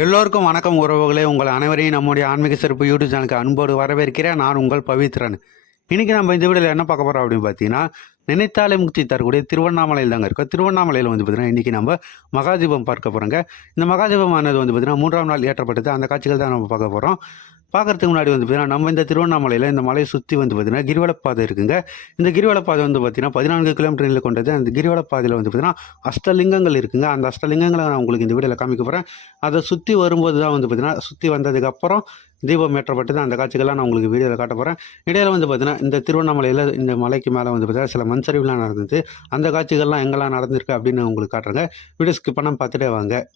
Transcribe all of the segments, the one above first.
எல்லோருக்கும் வணக்கம் உறவுகளே. உங்கள் அனைவரையும் நம்முடைய ஆன்மீக சிறப்பு யூடியூப் சேனலுக்கு அன்போடு வரவேற்கிறேன். நான் உங்கள் பவித்ரன். இன்றைக்கி நம்ம இந்த வீடியோவில் என்ன பார்க்க போகிறோம் அப்படின்னு பார்த்தீங்கன்னா, நினைத்தாலே முக்தி தரக்கூடிய திருவண்ணாமலையில் தாங்க இருக்கோம். திருவண்ணாமலையில் பார்த்தீங்கன்னா இன்றைக்கி நம்ம மகாதீபம் பார்க்க போகிறோங்க. இந்த மகாதீபமானது பார்த்தீங்கன்னா 3ஆம் நாள் ஏற்றப்பட்டது. அந்த காட்சிகள் தான் நம்ம பார்க்க போகிறோம். பார்க்குறதுக்கு முன்னாடி பார்த்தீங்கன்னா நம்ம இந்த திருவண்ணாமலையில் இந்த மலையை சுற்றி பார்த்தீங்கன்னா கிரிவலப்பாதை இருக்குங்க. இந்த கிரிவலப்பாதை பார்த்தீங்கன்னா 14 கிலோமீட்டர் கொண்டது. அந்த கிரிவலப்பாதையில் பார்த்தீங்கன்னா அஷ்டலிங்கங்கள் இருக்குங்க. அந்த அஷ்டலிங்கங்களை நான் உங்களுக்கு இந்த வீடியோவில் காமிக்க போகிறேன். அதை சுற்றி வரும்போது தான் பார்த்தீங்கன்னா சுற்றி வந்ததுக்கப்புறம் தீபம் ஏற்றப்பட்டது. அந்த காட்சிகள்லாம் நான் உங்களுக்கு வீடியோவில் காட்ட போகிறேன். இடையில பார்த்தீங்கன்னா இந்த திருவண்ணாமலையில் இந்த மலைக்கு மேலே பார்த்தீங்கன்னா சில மண்சரிவுலாம் நடந்தது. அந்த காட்சிகள்லாம் எங்கெல்லாம் நடந்திருக்கு அப்படின்னு உங்களுக்கு காட்டுறேங்க. வீடியோ ஸ்கிப் பண்ணாமல் பார்த்துட்டே வாங்க.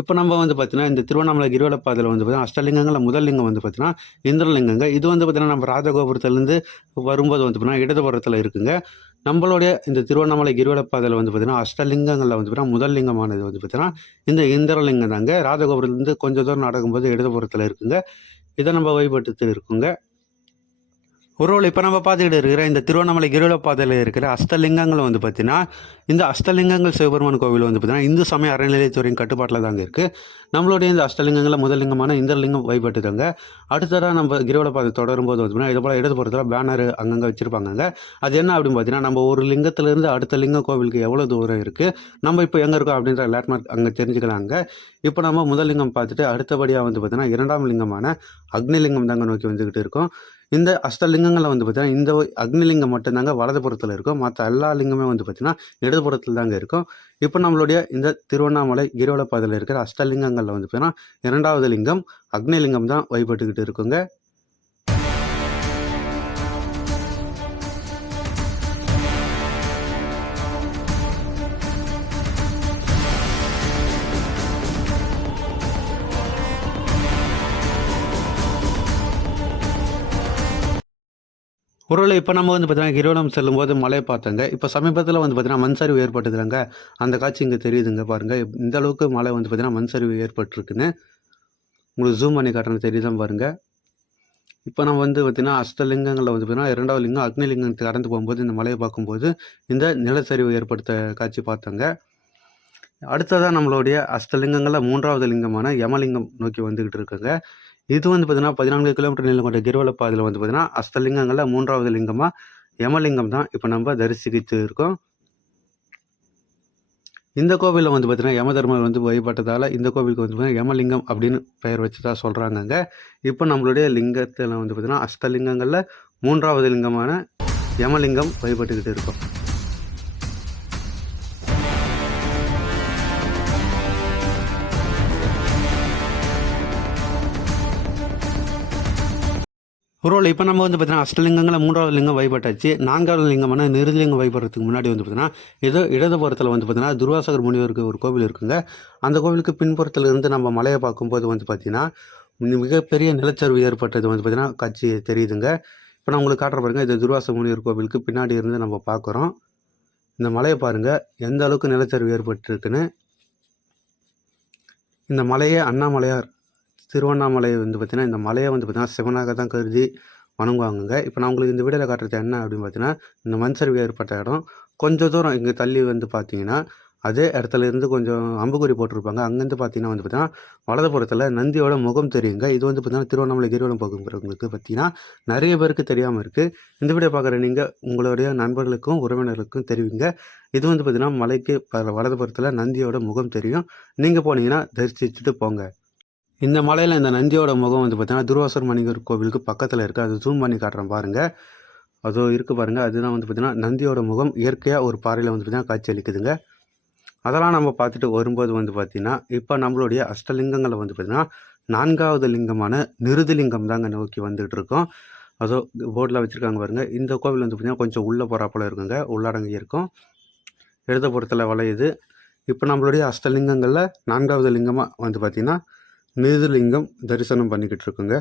இப்போ நம்ம பார்த்தீங்கன்னா இந்த திருவண்ணாமலை கிரிவலப்பாதையில் பார்த்தீங்கன்னா அஷ்டலிங்கங்களில் முதல் லிங்கம் பார்த்தீங்கன்னா இந்திரலிங்கங்க. இது பார்த்தீங்கன்னா நம்ம ராஜகோபுரத்துலேருந்து வரும்போது பார்த்தீங்கன்னா இடதுபுறத்தில் இருக்குங்க. நம்மளுடைய இந்த திருவண்ணாமலை கிரிவலப்பாதையில் பார்த்தீங்கன்னா அஷ்டலிங்கங்களில் பார்த்தீங்கன்னா முதல் லிங்கமானது பார்த்தீங்கன்னா இந்த இந்திரலிங்கம் தாங்க. ராஜகோபுரத்துலேருந்து கொஞ்சம் தூரம் நடக்கும்போது இடதுபுறத்தில் இருக்குங்க. இதை நம்ம வழிபட்டு இருக்குங்க. ஒருவேளை இப்போ நம்ம பார்த்துக்கிட்டு இருக்கிற இந்த திருவண்ணாமலை கிரிவலப்பாதையில் இருக்கிற அஷ்டலிங்கங்கள் பார்த்தீங்கன்னா இந்த அஷ்டலிங்கங்கள் சிவபெருமான் கோவில் பார்த்தீங்கன்னா இந்து சமய அறநிலையத்துறையின் கட்டுப்பாட்டில் தாங்க இருக்குது. நம்மளுடைய இந்த அஷ்டலிங்கங்களில் முதல் லிங்கமான இந்திரலிங்கம் வழிபட்டுதாங்க. அடுத்ததாக நம்ம கிரிவலப்பாதை தொடரும்போது பார்த்தீங்கன்னா இது போல் இடதுபுறத்தில் பேனர் அங்கங்கே வச்சுருப்பாங்க. அது என்ன அப்படின்னு பார்த்தீங்கன்னா நம்ம ஒரு லிங்கத்திலேருந்து அடுத்த லிங்க கோவிலுக்கு எவ்வளோ தூரம் இருக்குது, நம்ம இப்போ எங்கே இருக்கோம் அப்படின்ற லேண்ட்மார்க் அங்கே தெரிஞ்சுக்கலாங்க. இப்போ நம்ம முதல் லிங்கம் பார்த்துட்டு அடுத்தபடியாக பார்த்தீங்கன்னா 2ஆம் லிங்கமான அக்னிலிங்கம் தாங்க நோக்கி வந்துக்கிட்டு இருக்கோம். இந்த அஷ்டலிங்கங்களில் பார்த்தீங்கன்னா இந்த அக்னிலிங்கம் மட்டும்தாங்க வலதுபுறத்தில் இருக்கும். மற்ற எல்லா லிங்கமே பார்த்தீங்கன்னா இடதுபுறத்தில் தாங்க இருக்கும். இப்போ நம்மளுடைய இந்த திருவண்ணாமலை கிரிவலப்பாதையில் இருக்கிற அஷ்டலிங்கங்களில் பார்த்தீங்கன்னா 2வது லிங்கம் அக்னிலிங்கம் தான் வழிபட்டுக்கிட்டு இருக்குங்க. ஒருவேளை இப்போ நம்ம பார்த்தீங்கன்னா கிரிவலம் செல்லும்போது மலையை பார்த்தோங்க. இப்போ சமீபத்தில் பார்த்தீங்கன்னா மண் சரிவு ஏற்பட்டதுலங்க. அந்த காட்சி இங்கே தெரியுதுங்க பாருங்கள். இந்த அளவுக்கு மலை பார்த்தீங்கன்னா மண் சரிவு ஏற்பட்டுருக்குன்னு உங்களுக்கு ஜூம் பண்ணி காட்டுறது தெரியுதான் பாருங்கள். இப்போ நம்ம பார்த்தீங்கன்னா அஷ்டலிங்கங்களில் பார்த்தீங்கன்னா 2வது லிங்கம் அக்னிலிங்கத்தை கடந்து போகும்போது இந்த மலையை பார்க்கும்போது இந்த நிலச்சரிவு ஏற்படுத்த காட்சி பார்த்தோங்க. அடுத்ததாக நம்மளுடைய அஷ்டலிங்கங்களில் 3வது லிங்கமான யமலிங்கம் நோக்கி வந்துக்கிட்டு இருக்குங்க. இது பார்த்தீங்கன்னா 14 கிலோமீட்டர் நீளம் கொண்ட கிரிவலப்பாதையில் பார்த்தீங்கன்னா அஷ்டலிங்கங்களில் 3வது லிங்கமாக யமலிங்கம் தான் இப்போ நம்ம தரிசிக்கிட்டு இருக்கோம். இந்த கோவிலில் பார்த்தீங்கன்னா யமதர்மர் வழிபட்டதால் இந்த கோவிலுக்கு பார்த்தீங்கன்னா யமலிங்கம் அப்படின்னு பெயர் வச்சுதான் சொல்கிறாங்கங்க. இப்போ நம்மளுடைய லிங்கத்தில் பார்த்தீங்கன்னா அஷ்டலிங்கங்களில் 3வது லிங்கமான யமலிங்கம் வழிபட்டுக்கிட்டு இருக்கோம். ஒருவேளை இப்போ நம்ம பார்த்தீங்கன்னா அஷ்டலிங்கங்களில் 3வது லிங்கம் வழிபட்டாச்சு. 4வது லிங்கமான நிருதிலிங்கம் வழிபடுறதுக்கு முன்னாடி பார்த்தீங்கன்னா ஏதோ இடதுபுறத்தில் பார்த்தீங்கன்னா துர்வாசகர் முனிவருக்கு ஒரு கோவில் இருக்குங்க. அந்த கோவிலுக்கு பின்புறத்தில் இருந்து நம்ம மலையை பார்க்கும்போது பார்த்தீங்கன்னா மிகப்பெரிய நிலச்சரிவு ஏற்பட்டது பார்த்தீங்கன்னா காட்சி தெரியுதுங்க. இப்போ நான் உங்களுக்கு காட்டுற பாருங்கள். இது துர்வாசகர் முனிவர் கோவிலுக்கு பின்னாடி இருந்து நம்ம பார்க்குறோம். இந்த மலையை பாருங்கள் எந்த அளவுக்கு நிலச்சரிவு ஏற்பட்டுருக்குன்னு. இந்த மலையே அண்ணாமலையார் திருவண்ணாமலை பார்த்தீங்கன்னா இந்த மலையை பார்த்தீங்கன்னா சிவனாக தான் கருதி வணங்குவாங்க. இப்போ நான் உங்களுக்கு இந்த வீடியோவில் காட்டுறது என்ன அப்படின்னு பார்த்தீங்கன்னா இந்த மண் சரிவு ஏற்பட்ட இடம் கொஞ்சம் தூரம் இங்கே தள்ளி பார்த்தீங்கன்னா அதே இடத்துல இருந்து கொஞ்சம் அம்புக்குறி போட்டிருப்பாங்க. அங்கேருந்து பார்த்தீங்கன்னா பார்த்தீங்கன்னா வலதுபுறத்தில் நந்தியோட முகம் தெரியுங்க. இது பார்த்தீங்கன்னா திருவண்ணாமலை கிரிவலம் போகிறவங்களுக்கு பார்த்தீங்கன்னா நிறைய பேருக்கு தெரியாமல் இருக்குது. இந்த வீடியோ பார்க்குற நீங்கள் உங்களுடைய நண்பர்களுக்கும் உறவினர்களுக்கும் தெரிவிங்க. இது பார்த்தீங்கன்னா மலைக்கு வலதுபுறத்தில் நந்தியோட முகம் தெரியும். நீங்கள் போனீங்கன்னா தரிசிச்சுட்டு போங்க. இந்த மலையில் இந்த நந்தியோட முகம் பார்த்தீங்கன்னா துர்வாசர் மணிகர் கோவிலுக்கு பக்கத்தில் இருக்குது. அது ஜூம் பண்ணி காட்டுறேன் பாருங்கள். அதோ இருக்குது பாருங்கள். அதுதான் பார்த்தீங்கன்னா நந்தியோட முகம் இயற்கையாக ஒரு பாறையில் பார்த்தீங்கன்னா காட்சி அளிக்குதுங்க. அதெல்லாம் நம்ம பார்த்துட்டு வரும்போது பார்த்தீங்கன்னா இப்போ நம்மளுடைய அஷ்டலிங்கங்களை பார்த்தீங்கன்னா 4வது லிங்கமான நிருதிலிங்கம் தாங்க நோக்கி வந்துகிட்டு இருக்கோம். அதோ போர்டில் வச்சுருக்காங்க பாருங்கள். இந்த கோவில் பார்த்தீங்கன்னா கொஞ்சம் உள்ளே போகிறாப்புல இருக்குங்க. உள்ளடங்கி இருக்கும். இடதுபுறத்தில் வளையுது. இப்போ நம்மளுடைய அஷ்டலிங்கங்களில் 4வது லிங்கமாக பார்த்தீங்கன்னா நிருதிலிங்கம் தரிசனம் பண்ணிக்கிட்டு இருக்குங்க.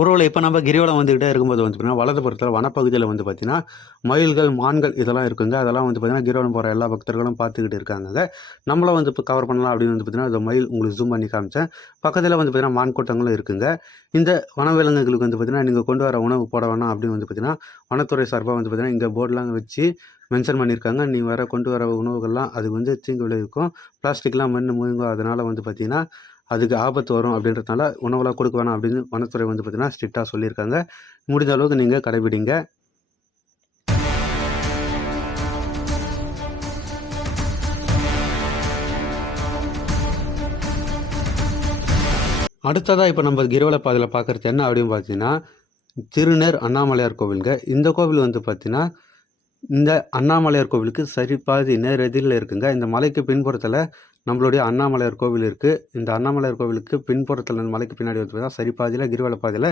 உறவுல இப்போ நம்ம கிரிவலம் வந்துக்கிட்டே இருக்கும்போது வந்து பார்த்தீங்கன்னா வலதுபுறத்தில் வனப்பகுதியில் வந்து பார்த்தீங்கன்னா மயில்கள் மான்கள் இதெல்லாம் இருக்குங்க. அதெல்லாம் வந்து பார்த்தீங்கன்னா கிரிவலம் போகிற எல்லா பக்தர்களும் பார்த்துக்கிட்டு இருக்காங்க. நம்மளும் வந்து இப்போ கவர் பண்ணலாம் அப்படின்னு வந்து பார்த்தீங்கன்னா அந்த மயில் உங்களுக்கு ஜூம் பண்ணி காமிச்சேன். பக்கத்தில் வந்து பார்த்தீங்கன்னா மான் கூட்டங்களும் இருக்குங்க. இந்த வனவிலங்குகளுக்கு வந்து பார்த்தீங்கன்னா நீங்கள் கொண்டு வர உணவு போட வேணாம் அப்படின்னு வந்து பார்த்தீங்கன்னா வனத்துறை சார்பாக வந்து பார்த்தீங்கன்னா இங்கே போர்டெலாம் வச்சு மென்ஷன் பண்ணியிருக்காங்க. நீ கொண்டு வர உணவுகள்லாம் அது வந்து தீங்கு விளைவிக்கும், பிளாஸ்டிக்லாம் மண் முழுங்கும், அதனால் வந்து பார்த்தீங்கன்னா அதுக்கு ஆபத்து வரும் அப்படின்றதுனால உணவுலாம் கொடுக்க வேணாம் அப்படின்னு வனத்துறை வந்து பார்த்தீங்கன்னா ஸ்ட்ரிக்டாக சொல்லியிருக்காங்க. முடிந்த அளவுக்கு நீங்கள் கடைபிடிங்க. அடுத்ததாக இப்போ நம்ம கிரிவல பாதையில் பார்க்குறது என்ன அப்படின்னு பார்த்தீங்கன்னா திருநேர் அண்ணாமலையார் கோவிலுங்க. இந்த கோவில் வந்து பார்த்தீங்கன்னா இந்த அண்ணாமலையார் கோவிலுக்கு சரிபாதி நேர் எதிரில் இருக்குங்க. இந்த மலைக்கு பின்புறத்தில் நம்மளுடைய அண்ணாமலையார் கோவில் இருக்குது. இந்த அண்ணாமலையார் கோவிலுக்கு பின்புறத்தில் இந்த மலைக்கு பின்னாடி வந்து பார்த்தீங்கன்னா சரிபாதியில் கிரிவல பாதையில்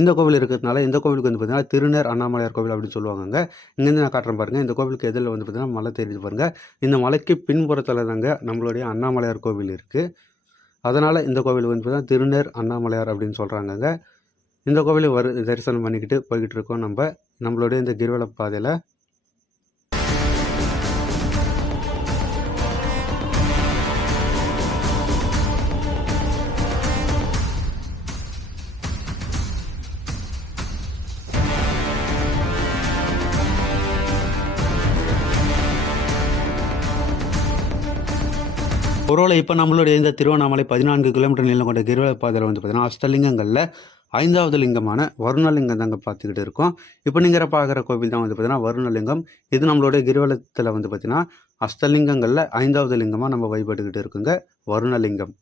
இந்த கோவில் இருக்கிறதுனால இந்த கோவிலுக்கு வந்து பார்த்தீங்கன்னா திருநேர் அண்ணாமலையார் கோவில் அப்படின்னு சொல்லுவாங்க. இங்கேருந்து நான் காட்டுறேன் பாருங்கள். இந்த கோவிலுக்கு எதிரில் வந்து பார்த்தீங்கன்னா மலை தெரிஞ்சு பாருங்கள். இந்த மலைக்கு பின்புறத்தில் தாங்க நம்மளுடைய அண்ணாமலையார் கோவில் இருக்குது. அதனால் இந்த கோவில் வந்து பார்த்தீங்கன்னா திருநேர் அண்ணாமலையார் அப்படின்னு சொல்கிறாங்கங்க. இந்த கோவிலை தரிசனம் பண்ணிக்கிட்டு போய்கிட்டு இருக்கோம் நம்மளுடைய இந்த கிரிவல பாதையில். ஒருவேளை இப்போ நம்மளுடைய இந்த திருவண்ணாமலை 14 கிலோமீட்டர் நீளம் கொண்ட கிரிவல பாதையில் வந்து பார்த்தீங்கன்னா அஷ்டலிங்கங்களில் 5வது லிங்கமான வருணலிங்கம் தாங்க பார்த்துக்கிட்டு இருக்கோம். இப்போ நீங்கள் பார்க்குற கோவில் தான் வந்து பார்த்தீங்கன்னா வருணலிங்கம். இது நம்மளுடைய கிரிவலத்தில் வந்து பார்த்தீங்கன்னா அஷ்டலிங்கங்களில் 5வது லிங்கமாக நம்ம வழிபட்டுக்கிட்டு இருக்குங்க வருணலிங்கம்.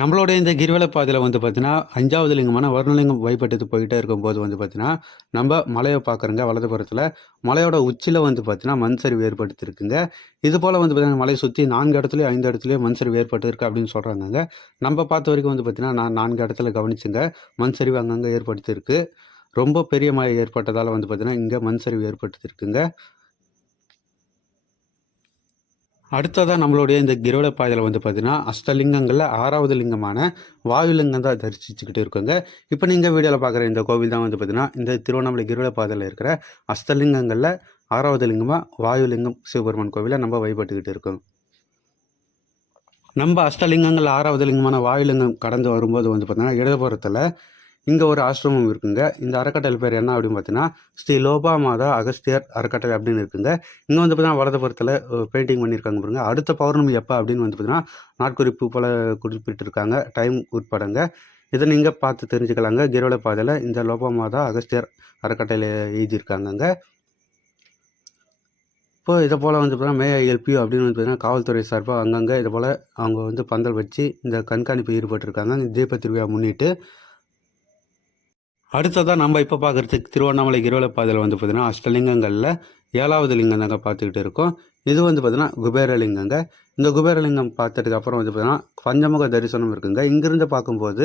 நம்மளோட இந்த கிரிவல பாதையில் வந்து பார்த்தீங்கன்னா 5வது லிங்கமான வருணலிங்கம் வழிபட்டு போய்கிட்டே இருக்கும்போது வந்து பார்த்தீங்கன்னா நம்ம மலையை பார்க்குறோங்க. வலதுபுறத்தில் மலையோட உச்சியில் வந்து பார்த்தீங்கன்னா மண் சரிவு ஏற்படுத்திருக்குங்க. இது போல் வந்து பார்த்தீங்கன்னா மலையை சுற்றி 4 இடத்துலையும் 5 இடத்துலையும் மண் சரிவு ஏற்பட்டுருக்கு அப்படின்னு சொல்கிறாங்க. நம்ம பார்த்த வரைக்கும் வந்து பார்த்தீங்கன்னா நான் 4 இடத்துல கவனிச்சுங்க மண் சரிவு அங்கங்கே ஏற்படுத்தியிருக்கு. ரொம்ப பெரிய மழை ஏற்பட்டதால் வந்து பார்த்தீங்கன்னா இங்கே மண் சரிவு ஏற்படுத்தியிருக்குங்க. அடுத்ததாக நம்மளுடைய இந்த கிரிவல பாதையில் வந்து பார்த்தீங்கன்னா அஷ்டலிங்கங்களில் 6வது லிங்கமான வாயுலிங்கம் தான் தரிசிச்சுக்கிட்டு இருக்குங்க. இப்போ நீங்கள் வீடியோவில் பார்க்குற இந்த கோவில் தான் வந்து பார்த்தீங்கன்னா இந்த திருவண்ணாமலை கிரிவல பாதையில் இருக்கிற அஷ்டலிங்கங்களில் 6வது லிங்கமாக வாயுலிங்கம் சிவபெருமான் கோவிலை நம்ம வழிபட்டுக்கிட்டு இருக்கோம். நம்ம அஷ்டலிங்கங்கள் 6வது லிங்கமான வாயுலிங்கம் கடந்து வரும்போது வந்து பார்த்தீங்கன்னா இடதுபுறத்தில் இங்கே ஒரு ஆசிரமம் இருக்குங்க. இந்த அறக்கட்டளை பேர் என்ன அப்படின்னு பார்த்தீங்கன்னா ஸ்ரீ லோபா மாதா அகஸ்தியர் அறக்கட்டளை அப்படின்னு இருக்குங்க. இங்கே வந்து பார்த்தீங்கன்னா வலதுபுறத்தில் பெயிண்டிங் பண்ணியிருக்காங்க பாருங்க. அடுத்த பௌர்ணமி எப்போ அப்படின்னு வந்து பார்த்தீங்கன்னா நாட்குறிப்பு போல் குறிப்பிட்டிருக்காங்க, டைம் உட்படங்க. இதை நீங்கள் பார்த்து தெரிஞ்சுக்கலாங்க. கிரிவல பாதையில் இந்த லோபா மாதா அகஸ்தியர் அறக்கட்டளை எழுதியிருக்காங்கங்க. இப்போ இதை போல் வந்து பார்த்தீங்கன்னா மே எல்பிஓ அப்படின்னு வந்து பார்த்தீங்கன்னா காவல்துறை சார்பாக அங்கங்கே இதை போல் அவங்க வந்து பந்தல் வச்சு இந்த கண்காணிப்பு ஈடுபட்டிருக்காங்க தீப திருவிழா முன்னிட்டு. அடுத்ததாக நம்ம இப்போ பார்க்குறதுக்கு திருவண்ணாமலை கிரிவல பாதையில் வந்து பார்த்தீங்கன்னா அஷ்டலிங்கங்களில் 7வது லிங்கம் தாங்க பார்த்துக்கிட்டு இருக்கோம். இது வந்து பார்த்தீங்கன்னா குபேரலிங்கங்க. இந்த குபேரலிங்கம் பார்த்ததுக்கு அப்புறம் வந்து பார்த்தீங்கன்னா பஞ்சமுக தரிசனம் இருக்குங்க. இங்கிருந்து பார்க்கும்போது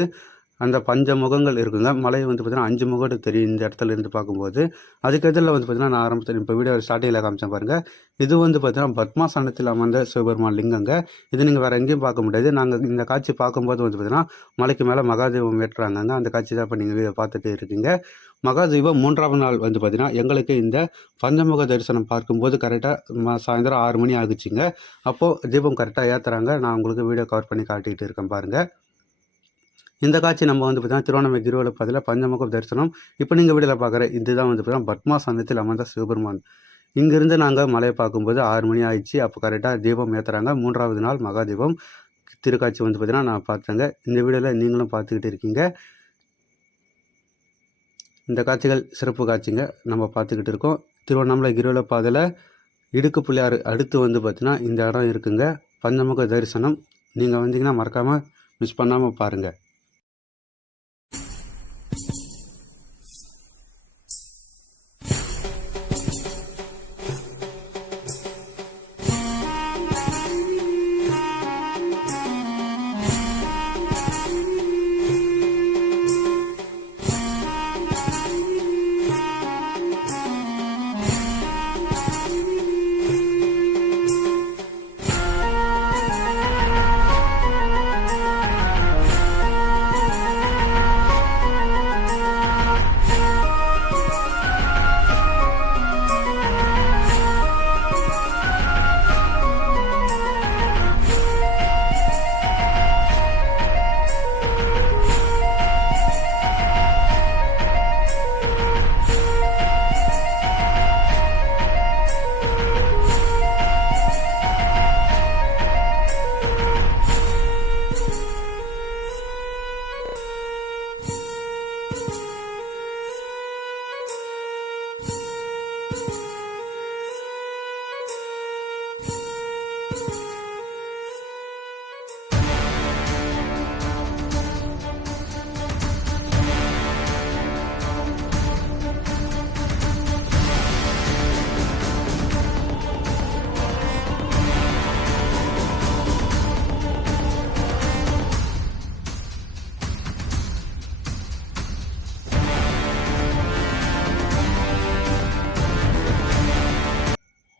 அந்த 5 முகங்கள் இருக்குங்க. மலை வந்து பார்த்தீங்கன்னா 5 முகடு தெரியும் இந்த இடத்துல இருந்து பார்க்கும்போது. அதுக்கு எதிரில் வந்து பார்த்தீங்கன்னா நான் ஆரம்பத்தில் இப்போ வீடியோ ஸ்டார்டிங்கில் காமிச்சேன் பாருங்கள். இது வந்து பார்த்தீங்கன்னா பத்மாசனத்தில் அமர்ந்த சிவபெருமான் லிங்கங்க. இது நீங்கள் வேறு எங்கேயும் பார்க்க முடியாது. நாங்கள் இந்த காட்சி பார்க்கும்போது வந்து பார்த்தீங்கன்னா மலைக்கு மேலே மகாதீபம் ஏற்றுறாங்க. அந்த காட்சி தான் இப்போ நீங்கள் பார்த்துட்டு இருக்கீங்க. மகாதீபம் 3ஆவது நாள் வந்து பார்த்தீங்கன்னா எங்களுக்கு இந்த பஞ்சமுக தரிசனம் பார்க்கும்போது கரெக்டாக சாயந்தரம் 6 மணி ஆகுச்சுங்க. அப்போது தீபம் கரெக்டாக ஏற்றுறாங்க. நான் உங்களுக்கு வீடியோ கவர் பண்ணி காட்டிகிட்டு இருக்கேன் பாருங்கள். இந்த காட்சி நம்ம வந்து பார்த்தீங்கன்னா திருவண்ணாமலை கிரிவல பாதையில் பஞ்சமுக தரிசனம். இப்போ நீங்கள் வீடியோவில் பார்க்குற இதுதான் வந்து பார்த்தீங்கன்னா பத்மாசனத்தில் அமர்ந்த சிவபெருமான். இங்கேருந்து நாங்கள் மலையை பார்க்கும்போது 6 மணி ஆயிடுச்சு. அப்போ கரெக்டாக தீபம் ஏற்றுறாங்க. 3ஆவது நாள் மகாதீபம் திருக்காட்சி வந்து பார்த்தீங்கன்னா நான் பார்த்தேங்க. இந்த வீடியோவில் நீங்களும் பார்த்துக்கிட்டு இருக்கீங்க. இந்த காட்சிகள் சிறப்பு காட்சிங்க நம்ம பார்த்துக்கிட்டு இருக்கோம். திருவண்ணாமலை கிரிவல பாதையில் இடுக்கு புள்ளியாறு அடுத்து வந்து பார்த்தீங்கன்னா இந்த இடம் இருக்குங்க. பஞ்சமுக தரிசனம் நீங்கள் வந்தீங்கன்னா மறக்காமல் மிஸ் பண்ணாமல் பாருங்கள்.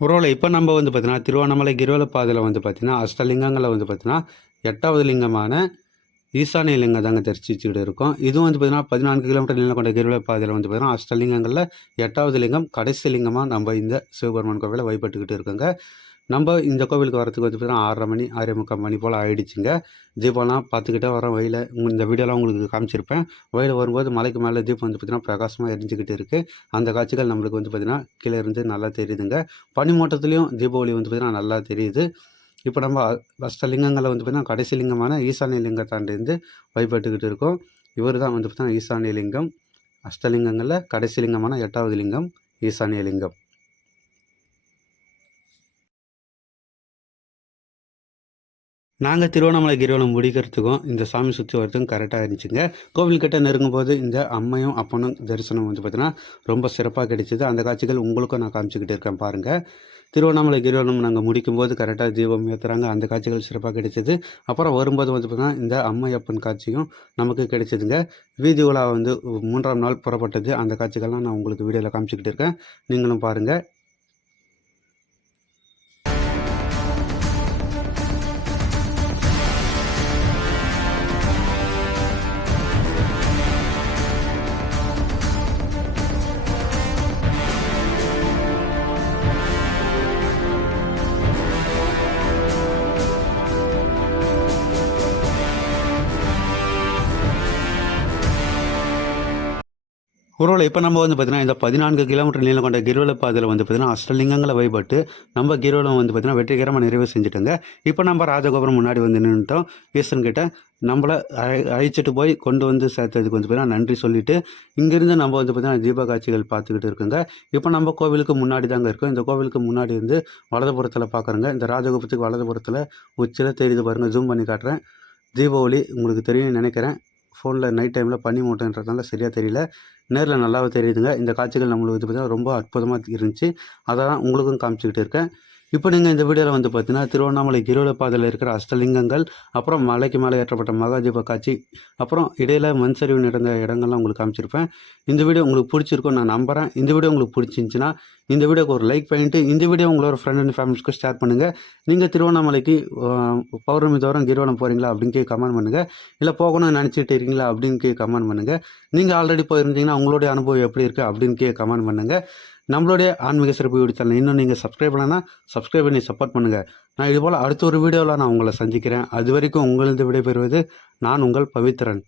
ஒருவேளை இப்போ நம்ம வந்து பார்த்தீங்கன்னா திருவண்ணாமலை கிரிவல பாதையில் வந்து பார்த்தீங்கன்னா அஷ்டலிங்கங்களை வந்து பார்த்தீங்கன்னா 8வது லிங்கமான ஈசானிய லிங்கம் தாங்க தரிசிச்சுக்கிட்டு இருக்கோம். இதுவும் வந்து பார்த்தீங்கன்னா 14 கிலோமீட்டர் நீளம் கொண்ட கிரிவல பாதையில் வந்து பார்த்தீங்கன்னா அஷ்டலிங்கங்களில் 8வது லிங்கம் கடைசி லிங்கமாக நம்ம இந்த சிவபெருமான் கோவிலை வழிபட்டுக்கிட்டு இருக்கோங்க. நம்ம இந்த கோவிலுக்கு வரத்துக்கு வந்து பார்த்தீங்கன்னா 6:30 மணி 6:45 மணி போல் ஆகிடுச்சிங்க. தீபம்லாம் பார்த்துக்கிட்டே வரோம் வழியில். இந்த வீடியோலாம் உங்களுக்கு காமிச்சிருப்பேன். வழியில் வரும்போது மலைக்கு மேலே தீபம் வந்து பார்த்தீங்கன்னா பிரகாசமாக எரிஞ்சிக்கிட்டு இருக்குது. அந்த காட்சிகள் நம்மளுக்கு வந்து பார்த்தீங்கன்னா கீழே இருந்து நல்லா தெரியுதுங்க. பனிமூட்டத்துலேயும் தீபாவளி வந்து பார்த்தீங்கன்னா நல்லா தெரியுது. இப்போ நம்ம அஷ்டலிங்கங்களில் வந்து பார்த்தீங்கன்னா கடைசி லிங்கமான ஈசானிய லிங்கத்தாண்டிருந்து வழிபட்டுக்கிட்டு இருக்கோம். இவர் தான் வந்து பார்த்தீங்கன்னா ஈசானிய லிங்கம். அஷ்டலிங்கங்களில் கடைசி லிங்கமான 8வது லிங்கம் ஈசானிய லிங்கம். நாங்கள் திருவண்ணாமலை கிரிவலம் முடிக்கிறதுக்கும் இந்த சாமி சுற்றி வரதுக்கும் கரெக்டாக இருந்துச்சுங்க. கோவில்கிட்ட நெருங்கும்போது இந்த அம்மையும் அப்பனும் தரிசனம் வந்து பார்த்தீங்கன்னா ரொம்ப சிறப்பாக கிடைச்சிது. அந்த காட்சிகள் உங்களுக்கும் நான் காமிச்சிக்கிட்டு இருக்கேன் பாருங்கள். திருவண்ணாமலை கிரிவலம் நாங்கள் முடிக்கும்போது கரெக்டாக தீபம் ஏற்றுறாங்க. அந்த காட்சிகள் சிறப்பாக கிடைச்சிது. அப்புறம் வரும்போது வந்து பார்த்தீங்கன்னா இந்த அம்மை அப்பன் காட்சியும் நமக்கு கிடைச்சிதுங்க. வீதி உலா வந்து 3ஆம் நாள் புறப்பட்டது. அந்த காட்சிகள்லாம் நான் உங்களுக்கு வீடியோவில் காமிச்சிக்கிட்டு இருக்கேன். நீங்களும் பாருங்கள். ஒருவேளை இப்போ நம்ம வந்து பார்த்தீங்கன்னா இந்த 14 கிலோமீட்டர் நீளம் கொண்ட கிரிவல பாதையில் வந்து பார்த்தீங்கன்னா அஷ்டலிங்கங்களை வழிபட்டு நம்ம கிரிவலம் வந்து பார்த்தீங்கன்னா வெற்றிகரமாக நிறைவு செஞ்சுட்டோங்க. இப்போ நம்ம ராஜகோபுரம் முன்னாடி வந்து நின்றுட்டோம். ஈசன்கிட்ட நம்மளை அழைச்சிட்டு போய் கொண்டு வந்து சேர்த்ததுக்கு வந்து பார்த்தீங்கன்னா நன்றி சொல்லிவிட்டு இங்கேருந்து நம்ம வந்து பார்த்தீங்கன்னா தீப காட்சிகள் பார்த்துக்கிட்டு இருக்குங்க. இப்போ நம்ம கோவிலுக்கு முன்னாடி தாங்க இருக்கோம். இந்த கோவிலுக்கு முன்னாடி இருந்து வலதுபுறத்தில் பார்க்குறோங்க. இந்த ராஜகோபுரத்துக்கு வலதுபுறத்தில் உச்சியில் தெரியுது பாருங்கள். ஜூம் பண்ணி காட்டுறேன். தீபாவளி உங்களுக்கு தெரியும்னு நினைக்கிறேன். ஃபோனில் நைட் டைமில் பனி மூட்டைன்றதுனால சரியாக தெரியல. நேரில் நல்லாவே தெரியுதுங்க. இந்த காட்சிகள் நம்மளுக்கு வந்து பார்த்தீங்கன்னா ரொம்ப அற்புதமாக இருந்துச்சு. அதை தான் உங்களுக்கும் காமிச்சிக்கிட்டு இருக்கேன். இப்போ நீங்கள் இந்த வீடியோவில் வந்து பார்த்தீங்கன்னா திருவண்ணாமலை கிரிவல பாதையில் இருக்கிற அஷ்டலிங்கங்கள், அப்புறம் மலைக்கு மேலே ஏற்றப்பட்ட மகாதீப காட்சி, அப்புறம் இடையில் மண் சரிவு நடந்த இடங்கள்லாம் உங்களுக்கு காமிச்சிருப்பேன். இந்த வீடியோ உங்களுக்கு பிடிச்சிருக்கும் நான் நம்புகிறேன். இந்த வீடியோ உங்களுக்கு பிடிச்சிருந்துச்சின்னா இந்த வீடியோக்கு ஒரு லைக் பண்ணிட்டு இந்த வீடியோ உங்களோட ஃப்ரெண்ட் அண்ட் ஃபேமிலிஸ்க்கு ஷேர் பண்ணுங்கள். நீங்கள் திருவண்ணாமலைக்கு பௌர்ணமி தோறும் கிரிவலம் போகிறீங்களா அப்படின்னு கமெண்ட் பண்ணுங்கள். இல்லை போகணும்னு நினச்சிட்டு இருக்கீங்களா அப்படின்னு கமெண்ட் பண்ணுங்கள். நீங்கள் ஆல்ரெடி போயிருந்தீங்கன்னா உங்களுடைய அனுபவம் எப்படி இருக்குது அப்படின்னு கமெண்ட் பண்ணுங்கள். நம்மளுடைய ஆன்மீக சிறப்பு யூடியூப் சேனல் இன்னும் நீங்கள் சப்ஸ்கிரைப் பண்ணனா சப்ஸ்கிரைப் பண்ணி சப்போர்ட் பண்ணுங்கள். நான் இதுபோல் அடுத்த ஒரு வீடியோவில் நான் உங்களை சந்திக்கிறேன். அது வரைக்கும் உங்களது விடைபெறுவது நான் உங்கள் பவித்ரன்.